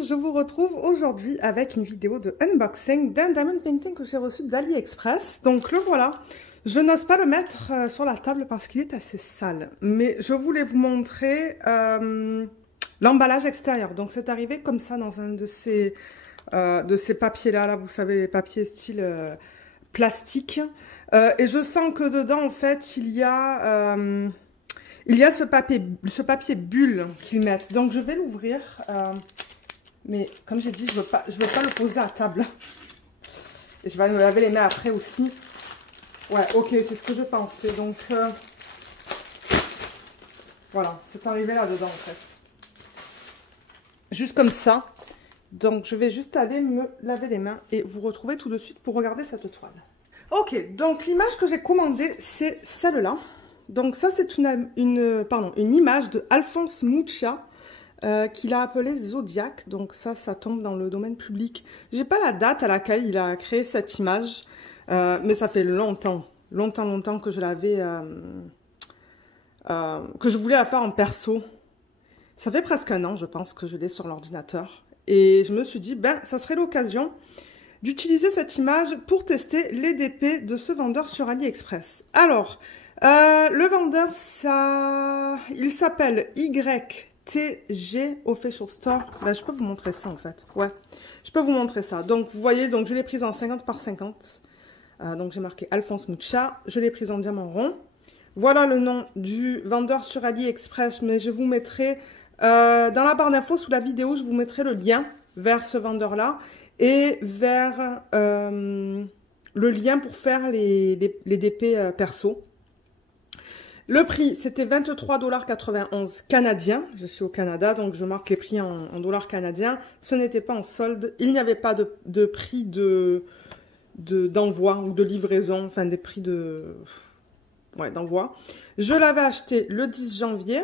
monde, je vous retrouve aujourd'hui avec une vidéo de unboxing d'un diamond painting que j'ai reçu d'AliExpress. Donc le voilà, je n'ose pas le mettre sur la table parce qu'il est assez sale, mais je voulais vous montrer l'emballage extérieur. Donc c'est arrivé comme ça dans un de ces papiers là, vous savez, les papiers style plastique. Et je sens que dedans en fait il y a ce papier bulle qu'ils mettent. Donc je vais l'ouvrir. Mais comme j'ai dit, je veux pas le poser à table. Et je vais me laver les mains après aussi. Ouais, ok, c'est ce que je pensais. Donc voilà, c'est arrivé là-dedans en fait. Juste comme ça. Donc je vais juste aller me laver les mains et vous retrouver tout de suite pour regarder cette toile. Ok, donc l'image que j'ai commandée, c'est celle-là. Donc ça, c'est une image de Alphonse Mucha qu'il a appelée Zodiac. Donc ça tombe dans le domaine public. J'ai pas la date à laquelle il a créé cette image, mais ça fait longtemps que je l'avais, que je voulais la faire en perso. Ça fait presque un an, je pense, que je l'ai sur l'ordinateur. Et je me suis dit, ben, ça serait l'occasion d'utiliser cette image pour tester les DP de ce vendeur sur AliExpress. Alors, le vendeur, il s'appelle YTG Official Store. Ben, je peux vous montrer ça en fait. Ouais, je peux vous montrer ça. Donc, vous voyez, donc je l'ai prise en 50 par 50. Donc, j'ai marqué Alphonse Mucha. Je l'ai prise en diamant rond. Voilà le nom du vendeur sur AliExpress, mais je vous mettrai dans la barre d'infos sous la vidéo, je vous mettrai le lien vers ce vendeur-là et vers le lien pour faire les DP perso. Le prix, c'était 23,91 $ canadiens. Je suis au Canada, donc je marque les prix en dollars canadiens. Ce n'était pas en solde. Il n'y avait pas de prix d'envoi ou de livraison, enfin des prix d'envoi. Je l'avais acheté le 10 janvier.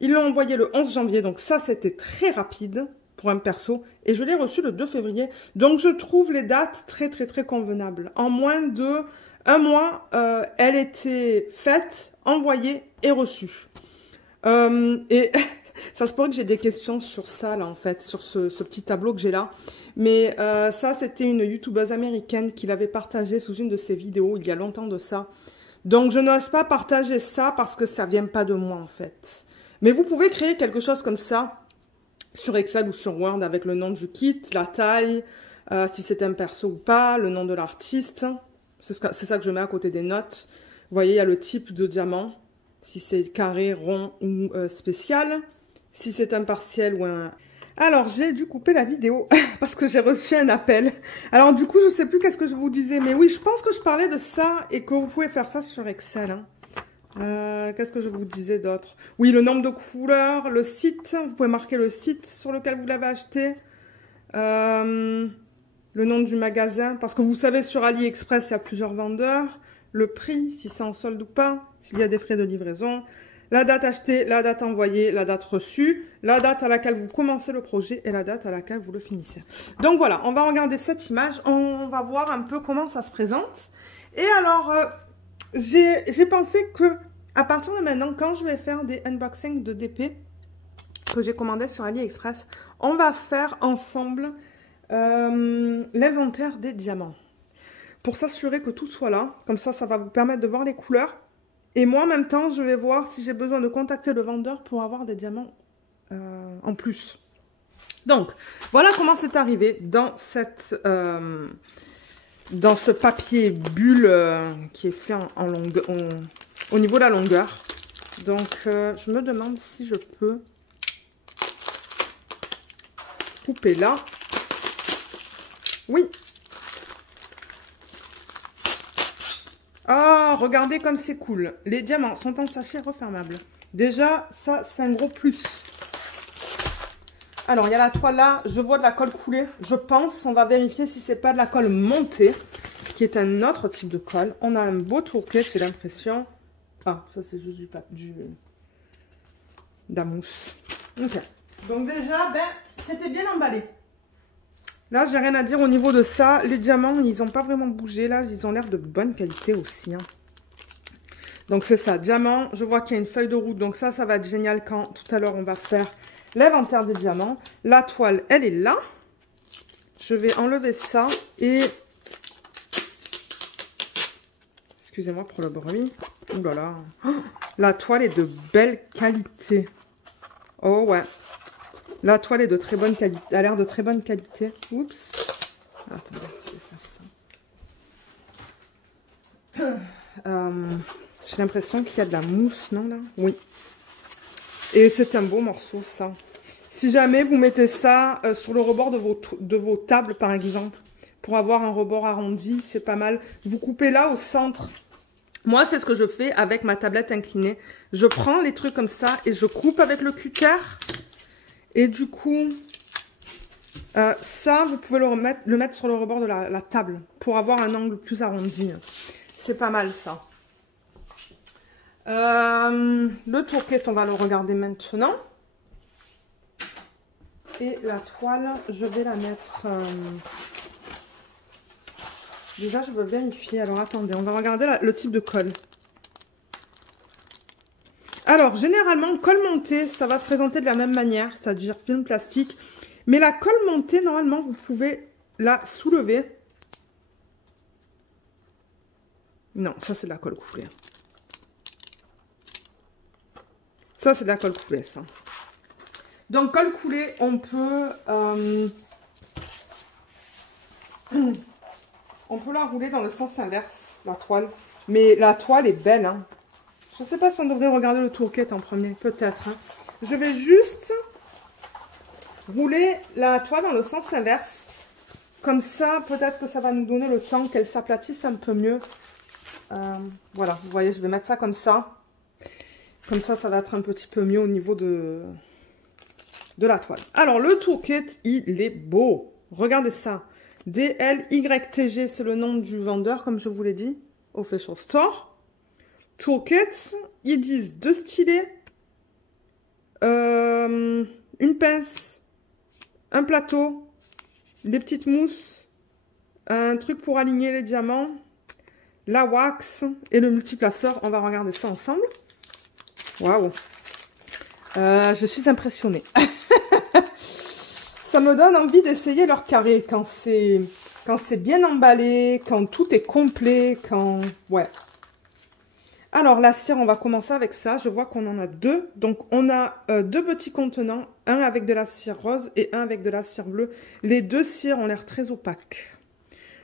Ils l'ont envoyé le 11 janvier, donc ça, c'était très rapide pour un perso. Et je l'ai reçu le 2 février. Donc, je trouve les dates très, très, très convenables. En moins de un mois, elle était faite, envoyée et reçue. Et ça se pourrait que j'ai des questions sur ça, là, en fait, sur ce petit tableau que j'ai là. Mais ça, c'était une youtubeuse américaine qui l'avait partagé sous une de ses vidéos il y a longtemps de ça. Donc, je n'ose pas partager ça parce que ça ne vient pas de moi, en fait. Mais vous pouvez créer quelque chose comme ça sur Excel ou sur Word avec le nom du kit, la taille, si c'est un perso ou pas, le nom de l'artiste. C'est ça que je mets à côté des notes. Vous voyez, il y a le type de diamant, si c'est carré, rond ou spécial. Si c'est un partiel ou un... Alors, j'ai dû couper la vidéo parce que j'ai reçu un appel. Alors, du coup, je ne sais plus qu'est-ce que je vous disais. Mais oui, je pense que je parlais de ça et que vous pouvez faire ça sur Excel, hein. Qu'est-ce que je vous disais d'autre? Oui, le nombre de couleurs, le site, vous pouvez marquer le site sur lequel vous l'avez acheté, le nom du magasin, parce que vous savez, sur AliExpress, il y a plusieurs vendeurs, le prix, si c'est en solde ou pas, s'il y a des frais de livraison, la date achetée, la date envoyée, la date reçue, la date à laquelle vous commencez le projet et la date à laquelle vous le finissez. Donc voilà, on va regarder cette image, on va voir un peu comment ça se présente. Et alors... j'ai pensé que à partir de maintenant, quand je vais faire des unboxings de DP que j'ai commandé sur AliExpress, on va faire ensemble l'inventaire des diamants. Pour s'assurer que tout soit là, comme ça, ça va vous permettre de voir les couleurs. Et moi, en même temps, je vais voir si j'ai besoin de contacter le vendeur pour avoir des diamants en plus. Donc, voilà comment c'est arrivé dans dans ce papier bulle qui est fait au niveau de la longueur. Donc, je me demande si je peux couper là. Oui. Ah, regardez comme c'est cool. Les diamants sont en sachet refermable. Déjà, ça, c'est un gros plus. Alors, il y a la toile là, je vois de la colle couler, je pense. On va vérifier si c'est pas de la colle montée, qui est un autre type de colle. On a un beau tourquet, j'ai l'impression. Ah, ça c'est juste de la mousse. Ok. Donc déjà, ben, c'était bien emballé. Là, j'ai rien à dire au niveau de ça. Les diamants, ils n'ont pas vraiment bougé. Là, ils ont l'air de bonne qualité aussi, hein. Donc, c'est ça. Diamant, je vois qu'il y a une feuille de route. Donc, ça va être génial quand tout à l'heure, on va faire L'inventaire des diamants. La toile, elle est là. Je vais enlever ça et... Excusez-moi pour le bruit. Ouh là là. Oh, la toile est de belle qualité. Oh ouais. La toile est de très bonne qualité. Elle a l'air de très bonne qualité. Oups. Attendez, je vais faire ça. J'ai l'impression qu'il y a de la mousse, non là? Oui. Et c'est un beau morceau, ça. Si jamais vous mettez ça sur le rebord de vos tables, par exemple, pour avoir un rebord arrondi, c'est pas mal. Vous coupez là au centre. Moi, c'est ce que je fais avec ma tablette inclinée. Je prends les trucs comme ça et je coupe avec le cutter. Et du coup, ça, vous pouvez le mettre sur le rebord de la table pour avoir un angle plus arrondi. C'est pas mal, ça. Le tourquet, on va le regarder maintenant. Et la toile, je vais la mettre... Déjà, je veux vérifier. Alors, attendez, on va regarder le type de colle. Alors, généralement, colle montée, ça va se présenter de la même manière, c'est-à-dire film plastique. Mais la colle montée, normalement, vous pouvez la soulever. Non, ça, c'est de la colle coulée. Ça, c'est de la colle coulée, ça. Donc, colle coulée, on peut la rouler dans le sens inverse, la toile. Mais la toile est belle, hein. Je ne sais pas si on devrait regarder le tourquet en premier, peut-être. Hein. Je vais juste rouler la toile dans le sens inverse. Comme ça, peut-être que ça va nous donner le temps qu'elle s'aplatisse un peu mieux. Voilà, vous voyez, je vais mettre ça comme ça. Comme ça, ça va être un petit peu mieux au niveau de la toile. Alors, le tourquet, il est beau. Regardez ça. DLYTG, c'est le nom du vendeur, comme je vous l'ai dit. Official Store. Tourquet, ils disent 2 stylets, une pince, un plateau, des petites mousses, un truc pour aligner les diamants, la wax et le multiplaceur. On va regarder ça ensemble. Waouh! Je suis impressionnée. Ça me donne envie d'essayer leur carré quand c'est bien emballé, quand tout est complet, quand... Ouais. Alors, la cire, on va commencer avec ça. Je vois qu'on en a 2. Donc, on a 2 petits contenants. Un avec de la cire rose et un avec de la cire bleue. Les 2 cires ont l'air très opaques.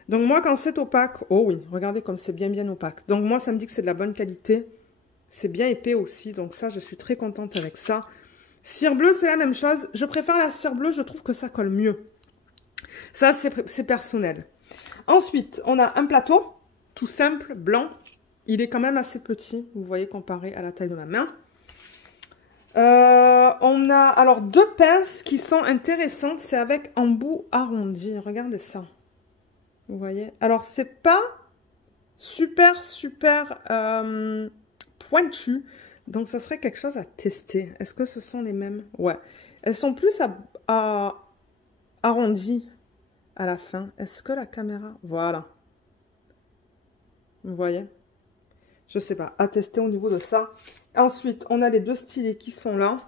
Donc, moi, quand c'est opaque... Oh oui, regardez comme c'est bien opaque. Donc, moi, ça me dit que c'est de la bonne qualité. C'est bien épais aussi. Donc, ça, je suis très contente avec ça. Cire bleue, c'est la même chose. Je préfère la cire bleue. Je trouve que ça colle mieux. Ça, c'est personnel. Ensuite, on a un plateau. Tout simple, blanc. Il est quand même assez petit, vous voyez, comparé à la taille de ma main. On a alors 2 pinces qui sont intéressantes. C'est avec embout arrondi. Regardez ça. Vous voyez. Alors, c'est pas super pointu. Donc, ça serait quelque chose à tester. Est-ce que ce sont les mêmes? Ouais. Elles sont plus arrondies à la fin. Est-ce que la caméra... Voilà. Vous voyez? Je sais pas, à tester au niveau de ça. Ensuite, on a les 2 stylets qui sont là.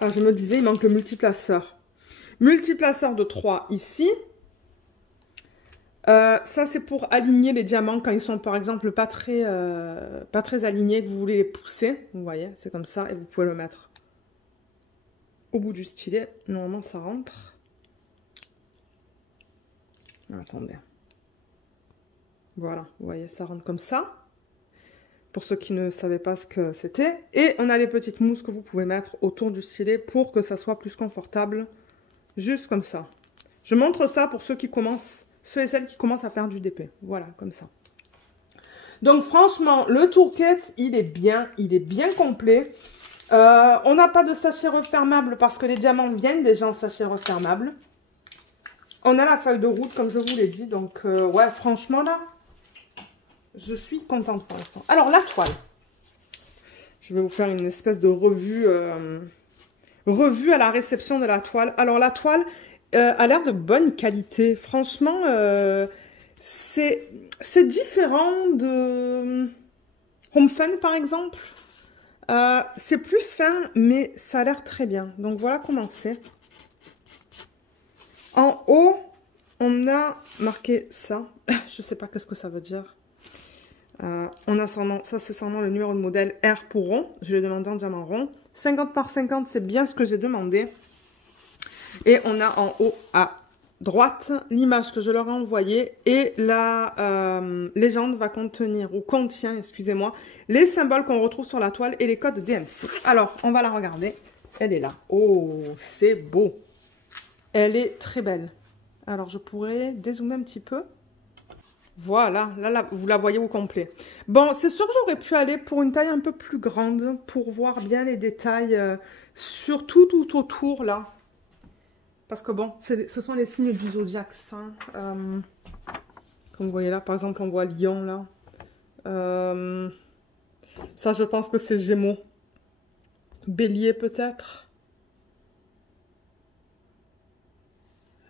Ah, je me disais, il manque le multiplaceur. Multiplaceur de 3 ici. Ça, c'est pour aligner les diamants quand ils sont, par exemple, pas très alignés, que vous voulez les pousser. Vous voyez, c'est comme ça. Et vous pouvez le mettre au bout du stylet. Normalement, ça rentre. Attendez. Voilà, vous voyez, ça rentre comme ça. Pour ceux qui ne savaient pas ce que c'était. Et on a les petites mousses que vous pouvez mettre autour du stylet pour que ça soit plus confortable. Juste comme ça. Je montre ça pour ceux et celles qui commencent à faire du DP. Voilà, comme ça. Donc franchement, le tourquet, il est bien complet. On n'a pas de sachet refermable parce que les diamants viennent déjà en sachet refermable. On a la feuille de route, comme je vous l'ai dit. Donc, ouais, franchement, là, je suis contente pour l'instant. Alors, la toile. Je vais vous faire une espèce de revue à la réception de la toile. Alors, la toile a l'air de bonne qualité. Franchement, c'est différent de Home Fun, par exemple. C'est plus fin, mais ça a l'air très bien. Donc voilà comment c'est. En haut, on a marqué ça. Je sais pas qu'est-ce que ça veut dire. On a son nom. Ça, c'est son nom, le numéro de modèle R pour rond. Je l'ai demandé en diamant rond. 50 par 50, c'est bien ce que j'ai demandé. Et on a en haut à droite l'image que je leur ai envoyée. Et la légende va contenir, ou contient, excusez-moi, les symboles qu'on retrouve sur la toile et les codes DMC. Alors, on va la regarder. Elle est là. Oh, c'est beau. Elle est très belle. Alors, je pourrais dézoomer un petit peu. Voilà, là, vous la voyez au complet. Bon, c'est sûr que j'aurais pu aller pour une taille un peu plus grande pour voir bien les détails sur tout autour, là. Parce que bon, ce sont les signes du zodiaque, ça. Comme vous voyez là, par exemple, on voit Lion, là. Ça, je pense que c'est Gémeaux. Bélier, peut-être.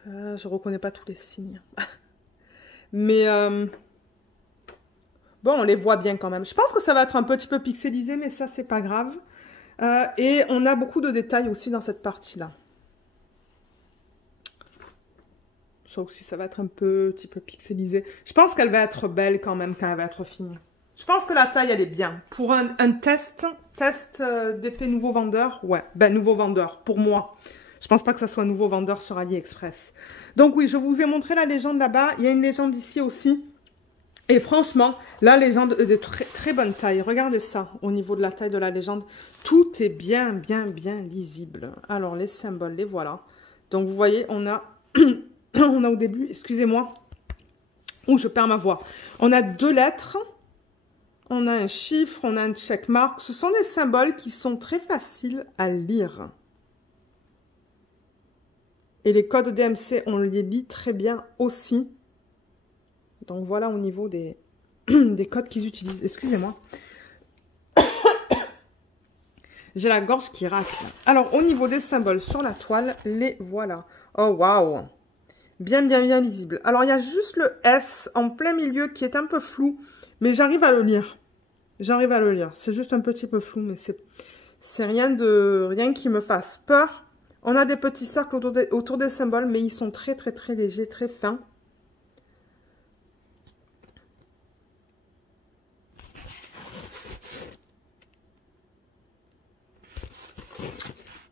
Je reconnais pas tous les signes. Mais bon, on les voit bien quand même. Je pense que ça va être un petit peu pixelisé, mais ça, c'est pas grave. Et on a beaucoup de détails aussi dans cette partie-là. Ça aussi, ça va être un petit peu pixelisé. Je pense qu'elle va être belle quand même quand elle va être finie. Je pense que la taille, elle est bien. Pour un test d'épée nouveau vendeur, ouais, ben nouveau vendeur, pour moi. Je pense pas que ça soit nouveau vendeur sur AliExpress. Donc oui, je vous ai montré la légende là-bas. Il y a une légende ici aussi. Et franchement, la légende est de très bonne taille. Regardez ça, au niveau de la taille de la légende. Tout est bien lisible. Alors, les symboles, les voilà. Donc, vous voyez, on a, on a au début, excusez-moi, où je perds ma voix. On a 2 lettres. On a un chiffre, on a un checkmark. Ce sont des symboles qui sont très faciles à lire. Et les codes DMC, on les lit très bien aussi. Donc voilà au niveau des, des codes qu'ils utilisent. Excusez-moi. J'ai la gorge qui racle. Alors au niveau des symboles sur la toile, les voilà. Oh waouh. Bien lisible. Alors il y a juste le S en plein milieu qui est un peu flou. Mais j'arrive à le lire. J'arrive à le lire. C'est juste un petit peu flou. Mais c'est rien qui me fasse peur. On a des petits cercles autour des symboles, mais ils sont très légers, très fins.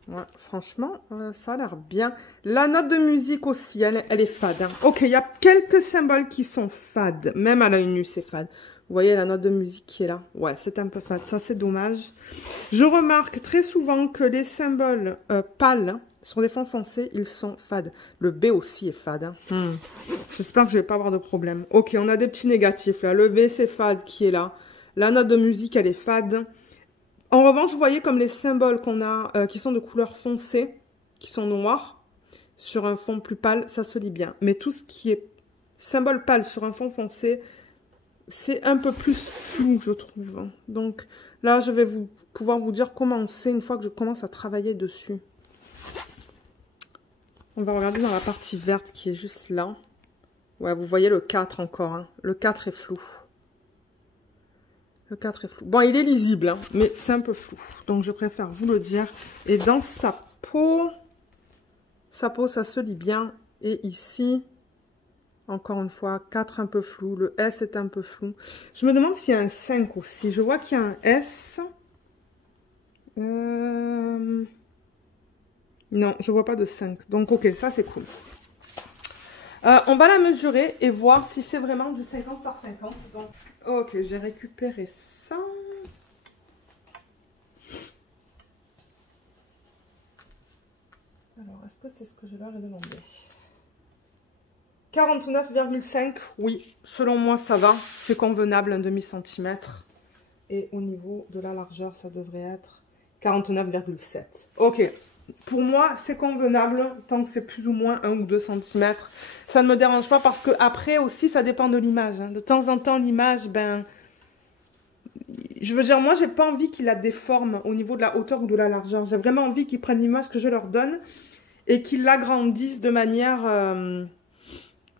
Ouais, franchement, ça a l'air bien. La note de musique aussi, elle est fade. Hein. Ok, il y a quelques symboles qui sont fades. Même à l'œil nu, c'est fade. Vous voyez la note de musique qui est là? Ouais, c'est un peu fade. Ça, c'est dommage. Je remarque très souvent que les symboles pâles, sur des fonds foncés, ils sont fades. Le B aussi est fade. Hein. J'espère que je ne vais pas avoir de problème. Ok, on a des petits négatifs là. Le B, c'est fade qui est là. La note de musique, elle est fade. En revanche, vous voyez comme les symboles qu'on a, qui sont de couleur foncée, qui sont noirs, sur un fond plus pâle, ça se lit bien. Mais tout ce qui est symbole pâle sur un fond foncé, c'est un peu plus flou, je trouve. Donc là, je vais pouvoir vous dire comment c'est une fois que je commence à travailler dessus. On va regarder dans la partie verte qui est juste là. Ouais, vous voyez le 4 encore. Hein. Le 4 est flou. Le 4 est flou. Bon, il est lisible, hein, mais c'est un peu flou. Donc, je préfère vous le dire. Et dans sa peau, ça se lit bien. Et ici, encore une fois, 4 un peu flou. Le S est un peu flou. Je me demande s'il y a un 5 aussi. Je vois qu'il y a un S. Non, je vois pas de 5. Donc, ok, ça, c'est cool. On va la mesurer et voir si c'est vraiment du 50 par 50. Donc, ok, j'ai récupéré ça. Alors, est-ce que c'est ce que je leur ai demandé? 49,5, oui, selon moi ça va. C'est convenable, un demi-centimètre. Et au niveau de la largeur, ça devrait être 49,7. Ok. Pour moi, c'est convenable tant que c'est plus ou moins 1 ou 2 cm. Ça ne me dérange pas parce que après aussi, ça dépend de l'image. Hein. De temps en temps, l'image, ben... Je veux dire, moi, j'ai pas envie qu'ils la déforment au niveau de la hauteur ou de la largeur. J'ai vraiment envie qu'ils prennent l'image que je leur donne et qu'ils l'agrandissent de manière...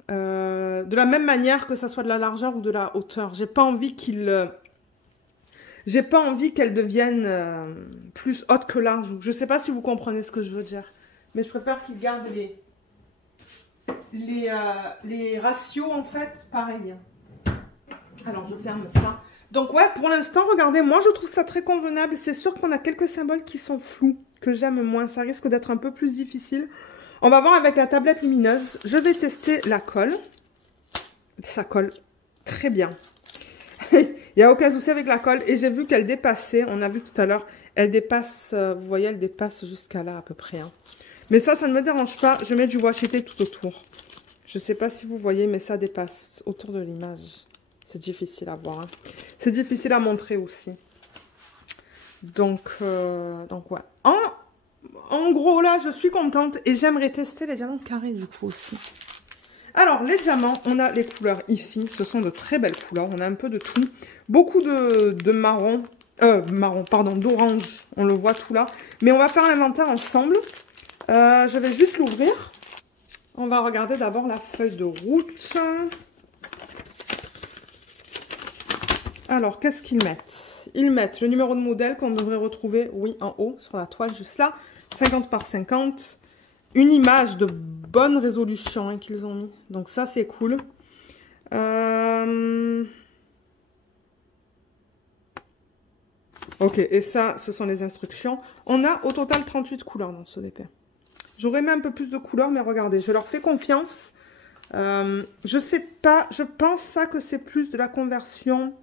de la même manière que ça soit de la largeur ou de la hauteur. J'ai pas envie qu'ils... J'ai pas envie qu'elles deviennent plus hautes que larges. Je sais pas si vous comprenez ce que je veux dire. Mais je préfère qu'ils gardent les ratios, en fait, pareils. Alors, je ferme ça. Donc, ouais, pour l'instant, regardez, moi, je trouve ça très convenable. C'est sûr qu'on a quelques symboles qui sont flous, que j'aime moins. Ça risque d'être un peu plus difficile. On va voir avec la tablette lumineuse. Je vais tester la colle. Ça colle très bien. Il n'y a aucun souci avec la colle. Et j'ai vu qu'elle dépassait. On a vu tout à l'heure. Elle dépasse, vous voyez, elle dépasse jusqu'à là à peu près. Hein. Mais ça ne me dérange pas. Je mets du washi tape tout autour. Je ne sais pas si vous voyez, mais ça dépasse autour de l'image. C'est difficile à voir. Hein. C'est difficile à montrer aussi. Donc ouais. En gros, là, je suis contente. Et j'aimerais tester les diamants carrés du coup aussi. Alors, les diamants, on a les couleurs ici. Ce sont de très belles couleurs. On a un peu de tout. Beaucoup de marron. Pardon, d'orange. On le voit tout là. Mais on va faire l'inventaire ensemble. Je vais juste l'ouvrir. On va regarder d'abord la feuille de route. Alors, qu'est-ce qu'ils mettent? Ils mettent le numéro de modèle qu'on devrait retrouver, oui, en haut, sur la toile, juste là. 50 par 50. Une image de bonne résolution hein, qu'ils ont mis. Donc ça, c'est cool. Ok, et ça, ce sont les instructions. On a au total 38 couleurs dans ce DP. J'aurais mis un peu plus de couleurs, mais regardez, je leur fais confiance. Je sais pas, je pense ça que c'est plus de la conversion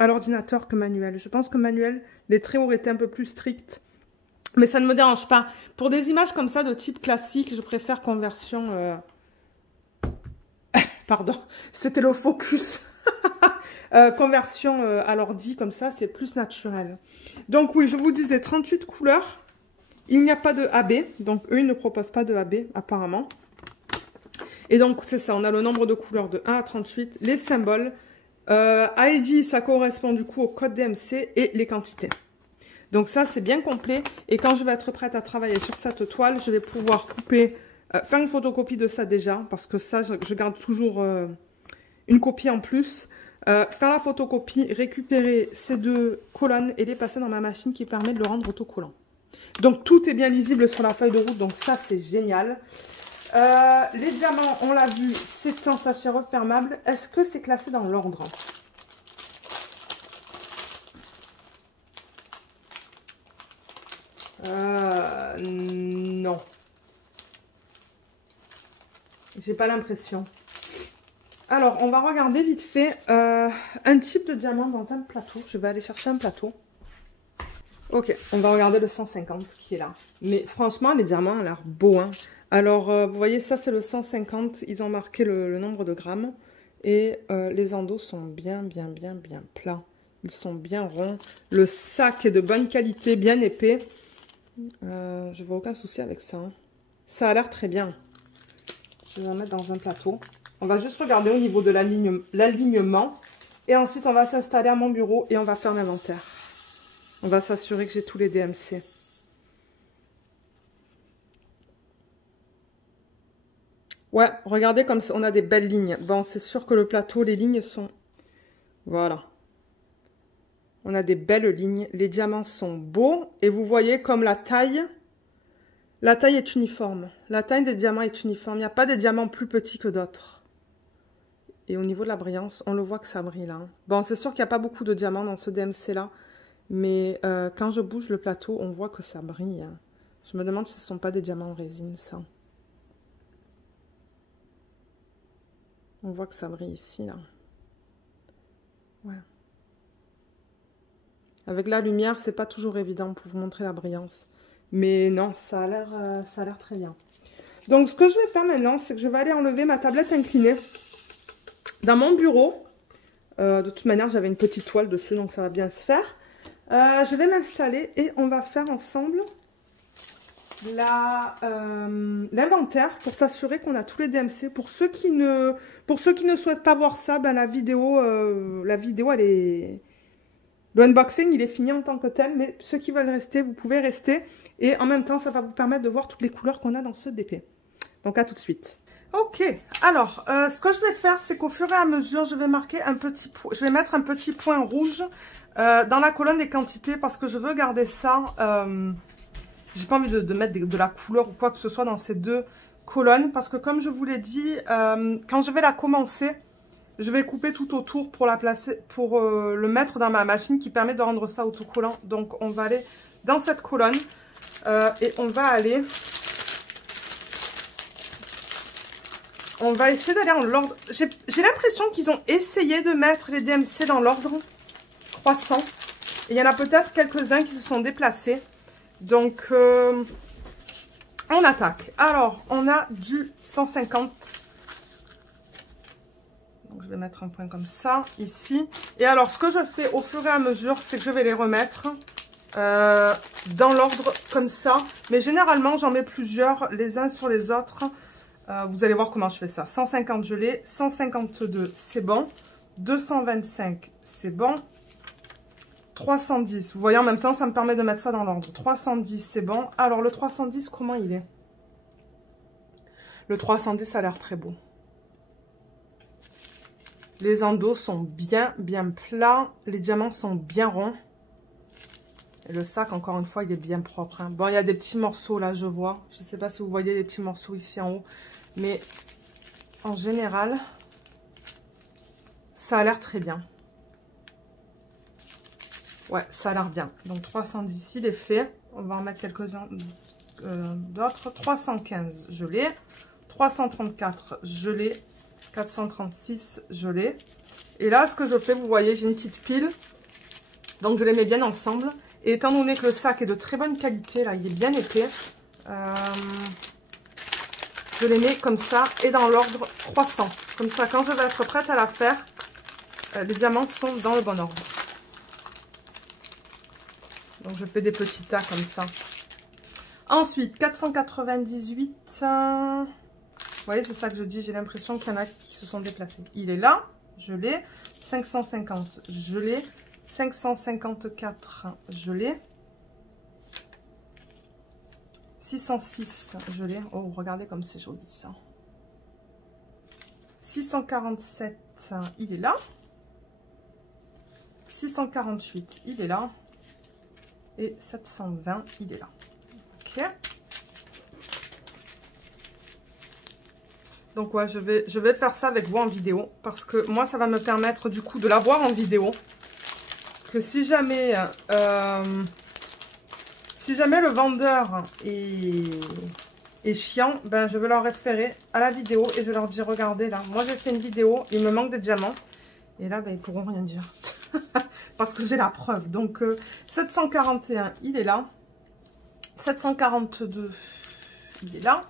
à l'ordinateur que manuel. Je pense que manuel, les traits auraient été un peu plus stricts. Mais ça ne me dérange pas. Pour des images comme ça de type classique, je préfère conversion... Pardon, c'était le focus. Conversion à l'ordi, comme ça, c'est plus naturel. Donc oui, je vous disais 38 couleurs. Il n'y a pas de AB. Donc eux, ils ne proposent pas de AB, apparemment. Et donc, c'est ça, on a le nombre de couleurs de 1 à 38. Les symboles. ID, ça correspond du coup au code DMC et les quantités. Donc ça, c'est bien complet. Et quand je vais être prête à travailler sur cette toile, je vais pouvoir couper, faire une photocopie de ça déjà. Parce que ça, je garde toujours une copie en plus. Faire la photocopie, récupérer ces deux colonnes et les passer dans ma machine qui permet de le rendre autocollant. Donc tout est bien lisible sur la feuille de route. Donc ça, c'est génial. Les diamants, on l'a vu, c'est un sachet refermable. Est-ce que c'est classé dans l'ordre? Non. J'ai pas l'impression. Alors, on va regarder vite fait un type de diamant dans un plateau. Je vais aller chercher un plateau. Ok, on va regarder le 150 qui est là. Mais franchement, les diamants ont l'air beaux. Hein. Alors, vous voyez, ça, c'est le 150. Ils ont marqué le nombre de grammes. Et les endos sont bien plats. Ils sont bien ronds. Le sac est de bonne qualité, bien épais. Je vois aucun souci avec ça. Hein. Ça a l'air très bien. Je vais en mettre dans un plateau. On va juste regarder au niveau de l'alignement. Et ensuite, on va s'installer à mon bureau et on va faire l'inventaire. On va s'assurer que j'ai tous les DMC. Ouais, regardez comme on a des belles lignes. Bon, c'est sûr que le plateau, les lignes sont... Voilà. On a des belles lignes. Les diamants sont beaux. Et vous voyez comme la taille est uniforme. La taille des diamants est uniforme. Il n'y a pas des diamants plus petits que d'autres. Et au niveau de la brillance, on le voit que ça brille là. Bon, c'est sûr qu'il n'y a pas beaucoup de diamants dans ce DMC là. Mais quand je bouge le plateau, on voit que ça brille. Je me demande si ce ne sont pas des diamants en résine, ça. On voit que ça brille ici, là. Ouais. Avec la lumière, c'est pas toujours évident pour vous montrer la brillance. Mais non, ça a l'air très bien. Donc, ce que je vais faire maintenant, c'est que je vais aller enlever ma tablette inclinée dans mon bureau. De toute manière, j'avais une petite toile dessus, donc ça va bien se faire. Je vais m'installer et on va faire ensemble l'inventaire pour s'assurer qu'on a tous les DMC. Pour ceux qui ne souhaitent pas voir ça, ben la vidéo elle est... Le unboxing, il est fini en tant que tel, mais ceux qui veulent rester, vous pouvez rester. Et en même temps, ça va vous permettre de voir toutes les couleurs qu'on a dans ce DP. Donc à tout de suite. Ok, alors, ce que je vais faire, c'est qu'au fur et à mesure, je vais mettre un petit point rouge dans la colonne des quantités parce que je veux garder ça. J'ai pas envie de mettre de la couleur ou quoi que ce soit dans ces deux colonnes parce que comme je vous l'ai dit, quand je vais la commencer, je vais couper tout autour pour la placer, pour le mettre dans ma machine qui permet de rendre ça autocollant. Donc, on va aller dans cette colonne et on va aller... On va essayer d'aller en l'ordre. J'ai l'impression qu'ils ont essayé de mettre les DMC dans l'ordre croissant. Et il y en a peut-être quelques-uns qui se sont déplacés. Donc, on attaque. Alors, on a du 150. Donc, je vais mettre un point comme ça, ici. Et alors, ce que je fais au fur et à mesure, c'est que je vais les remettre dans l'ordre comme ça. Mais généralement, j'en mets plusieurs, les uns sur les autres. Vous allez voir comment je fais ça. 150, je l'ai. 152, c'est bon. 225, c'est bon. 310, vous voyez, en même temps, ça me permet de mettre ça dans l'ordre. 310, c'est bon. Alors, le 310, comment il est? Le 310, ça a l'air très beau. Les endos sont bien plats. Les diamants sont bien ronds. Et le sac, encore une fois, il est bien propre. Hein. Bon, il y a des petits morceaux, là, je vois. Je ne sais pas si vous voyez les petits morceaux ici en haut. Mais en général, ça a l'air très bien. Ouais, ça a l'air bien. Donc, 310, il est fait. On va en mettre quelques-uns d'autres. 315, je l'ai. 334, je l'ai. 436, je l'ai. Et là, ce que je fais, vous voyez, j'ai une petite pile. Donc, je les mets bien ensemble. Et étant donné que le sac est de très bonne qualité, là, il est bien épais, je les mets comme ça et dans l'ordre croissant. Comme ça, quand je vais être prête à la faire, les diamants sont dans le bon ordre. Donc, je fais des petits tas comme ça. Ensuite, 498. Vous voyez, c'est ça que je dis. J'ai l'impression qu'il y en a qui se sont déplacés. Il est là. Je l'ai. 550. Je l'ai. 554. Je l'ai. 606. Je l'ai. Oh, regardez comme c'est joli ça. 647. Il est là. 648. Il est là. Et 720, il est là. Ok. Donc ouais, je vais faire ça avec vous en vidéo. Parce que moi, ça va me permettre du coup de la voir en vidéo. Que si jamais le vendeur est chiant, ben je vais leur référer à la vidéo et je leur dis, regardez là, moi j'ai fait une vidéo, il me manque des diamants. Et là, ben, ils pourront rien dire. Parce que j'ai la preuve. Donc, 741, il est là. 742, il est là.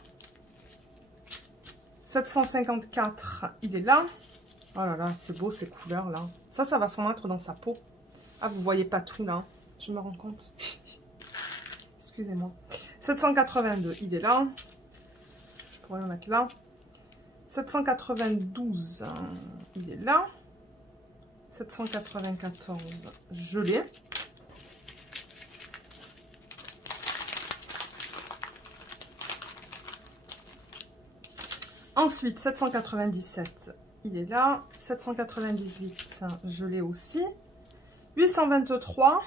754, il est là. Oh là là, c'est beau ces couleurs là. Ça va s'en mettre dans sa peau. Ah, vous voyez pas tout là. Je me rends compte. Excusez-moi. 782, il est là. Je pourrais le mettre là. 792, il est là. 794, je l'ai. Ensuite, 797, il est là. 798, je l'ai aussi. 823,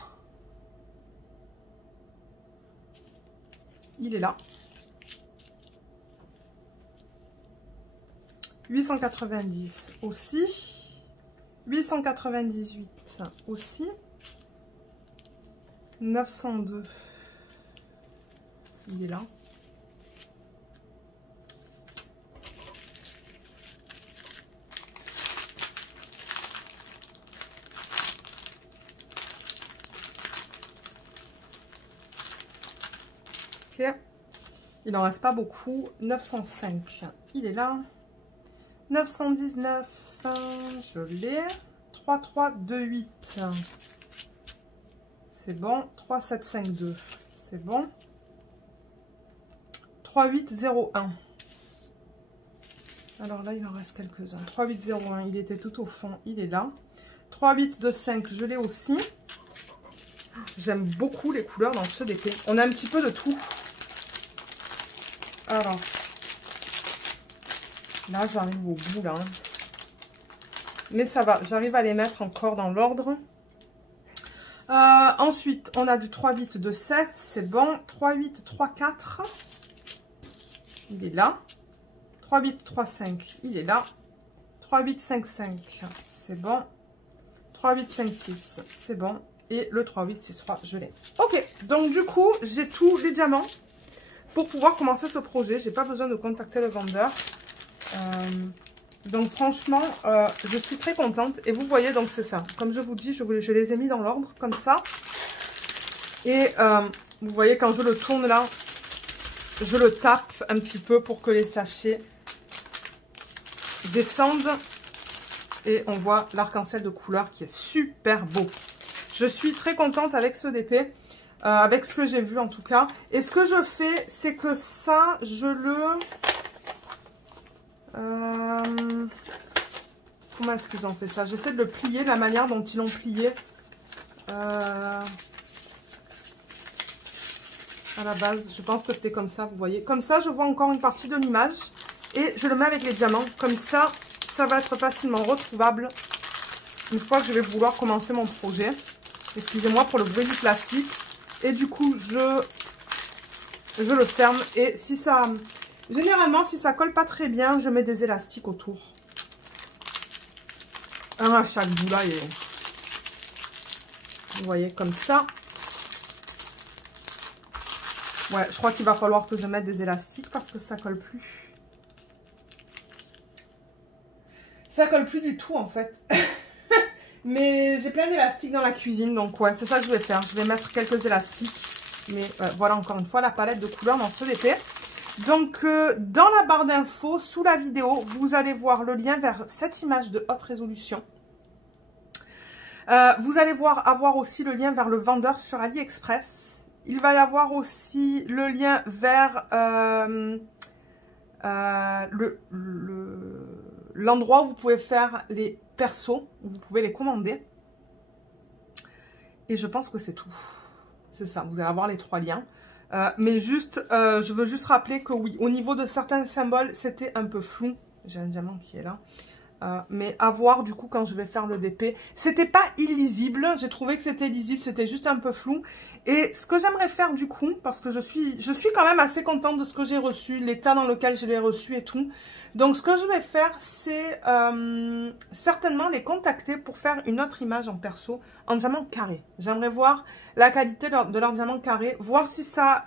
il est là. 890 aussi. 898 aussi. 902, il est là. Ok, il n'en reste pas beaucoup. 905, il est là. 919, je l'ai. 3328, c'est bon. 3752, c'est bon. 3801, alors là il en reste quelques-uns. 3801, il était tout au fond, il est là. 3825, je l'ai aussi. J'aime beaucoup les couleurs dans ce DP. On a un petit peu de tout. Alors Là, j'arrive au bout, là. Mais ça va, j'arrive à les mettre encore dans l'ordre. Ensuite, on a du 3, 8, 2, 7. C'est bon. 3, 8, 3, 4. Il est là. 3, 8, 3, 5. Il est là. 3, 8, 5, 5. C'est bon. 3, 8, 5, 6. C'est bon. Et le 3, 8, 6, 3, je l'ai. Ok, donc du coup, j'ai tous les diamants pour pouvoir commencer ce projet. J'ai pas besoin de contacter le vendeur. Donc franchement, je suis très contente. Et vous voyez, donc c'est ça. Comme je vous dis, je les ai mis dans l'ordre, comme ça. Et vous voyez, quand je le tourne là, je le tape un petit peu pour que les sachets descendent. Et on voit l'arc-en-ciel de couleur qui est super beau. Je suis très contente avec ce DP. Avec ce que j'ai vu en tout cas. Et ce que je fais, c'est que ça, je le... Comment est-ce qu'ils ont fait ça? J'essaie de le plier, la manière dont ils l'ont plié. À la base, je pense que c'était comme ça, vous voyez. Comme ça, je vois encore une partie de l'image. Et je le mets avec les diamants. Comme ça, ça va être facilement retrouvable une fois que je vais vouloir commencer mon projet. Excusez-moi pour le bruit du plastique. Et du coup, je le ferme. Et si ça... Généralement, si ça colle pas très bien, je mets des élastiques autour. Un à chaque bout là. Et... vous voyez, comme ça. Ouais, je crois qu'il va falloir que je mette des élastiques parce que ça colle plus. Ça colle plus du tout en fait. Mais j'ai plein d'élastiques dans la cuisine, donc ouais, c'est ça que je vais faire. Je vais mettre quelques élastiques. Mais voilà encore une fois la palette de couleurs dans ce DP. Donc dans la barre d'infos, sous la vidéo, vous allez voir le lien vers cette image de haute résolution. Vous allez avoir aussi le lien vers le vendeur sur AliExpress. Il va y avoir aussi le lien vers l'endroit où vous pouvez faire les persos, où vous pouvez les commander. Et je pense que c'est tout. C'est ça, vous allez avoir les 3 liens. Mais juste, je veux juste rappeler que oui, au niveau de certains symboles, c'était un peu flou. J'ai un diamant qui est là. Mais à voir du coup quand je vais faire le DP. C'était pas illisible, j'ai trouvé que c'était lisible, c'était juste un peu flou. Et ce que j'aimerais faire du coup, parce que je suis quand même assez contente de ce que j'ai reçu, l'état dans lequel je l'ai reçu et tout. Donc ce que je vais faire, c'est certainement les contacter pour faire une autre image en perso, en diamant carré. J'aimerais voir la qualité de leur diamant carré, voir si ça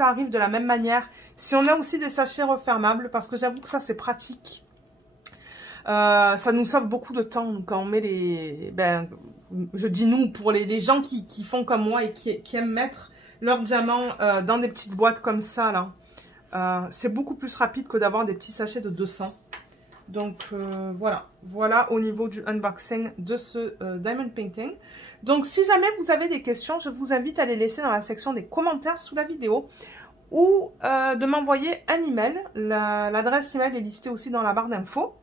arrive de la même manière. Si on a aussi des sachets refermables, parce que j'avoue que ça c'est pratique. Ça nous sauve beaucoup de temps quand on met les... Ben, je dis nous, pour les gens qui font comme moi et qui aiment mettre leurs diamants dans des petites boîtes comme ça, là. C'est beaucoup plus rapide que d'avoir des petits sachets de 200. Donc, voilà. Voilà au niveau du unboxing de ce Diamond Painting. Donc, si jamais vous avez des questions, je vous invite à les laisser dans la section des commentaires sous la vidéo ou de m'envoyer un email. L'adresse email est listée aussi dans la barre d'infos.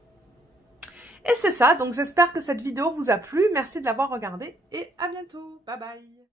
Et c'est ça, donc j'espère que cette vidéo vous a plu. Merci de l'avoir regardée et à bientôt. Bye bye.